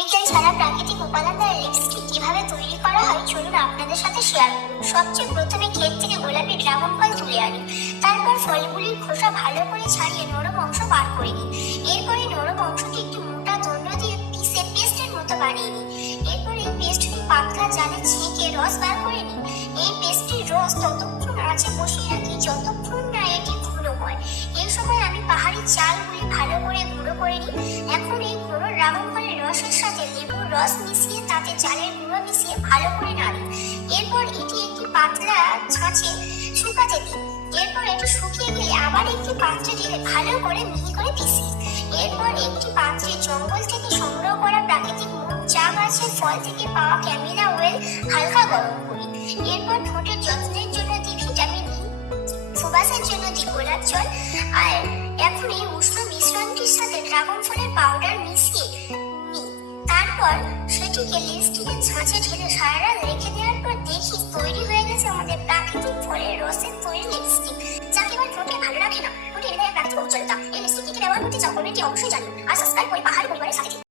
Chemical ছাড়া প্রাকৃতিক উপাদান দ্বারা লিপস্টিক কিভাবে তৈরি করা হয় চলুন আপনাদের সাথে শেয়ার করুন। সবচেয়ে প্রথমে ক্ষেত থেকে গোলাপি ড্রাগন ফল তুলে আনি। তারপর ফলগুলির খোসা ভালো করে ছাড়িয়ে নরম অংশ বার করে নিন। এরপরে নরম অংশটি একটি মোটা দণ্ড দিয়ে পিষে পেস্টের মতো বানিয়ে নিন। এরপরে এই পেস্টটি পাতলা জালে ছেঁকে রস বার করে নিন। এই পেস্টটির রস ততক্ষণ আঁচে বসিয়ে রাখি যতক্ষণ না এটি ঘন হয়। এই সময় আমি পাহাড়ি চালগুলি ভালো করে গুঁড়ো করে নিই। এখন এই গুঁড়ো ড্রাগন ফলের রসের সাথে লেবুর রস মিশিয়ে তাতে চালের গুঁড়ো মিশিয়ে ভালো করে নাড়ি। এরপর এটি একটি পাতলা ছাঁচে শুকাতে দিন। এরপর এটি শুকিয়ে গেলে আবার একটি পাত্রে ঢেলে ভালো করে মিহি করে পিষি। এরপর একটি পাত্রে জঙ্গল থেকে সংগ্রহ করা প্রাকৃতিক মধু, চা গাছের ফল থেকে পাওয়া ক্যামেলা অয়েল হালকা গরম করি। এরপর ঠোঁটের যত্নের জন্য দিই ভিটামিন ই, সুবাসের জন্য দিই গোলাপ জল। আর এখন এই উষ্ণ মিশ্রণটির সাথে ড্রাগন ফলের পাউডার মিশিয়ে নিই। তারপর সেটিকে লিপস্টিকের ছাঁচে ঢেলে সারা রাত রেখে দেওয়ার পর দেখি তৈরি হয়ে গেছে আমাদের প্রাকৃতিক ফলের রসের তৈরি লিপস্টিক, যা কেবল ঠোঁটে ভালো রাখে না, ঠোঁটে এনে দেয় প্রাকৃতিক উজ্জ্বলতা। এই লিপস্টিক কি ব্যবহার করতে চাও কমেন্টে অবশ্যই জানিও, আর সাবস্ক্রাইব করে পাহাড়ি পরিবারের সাথে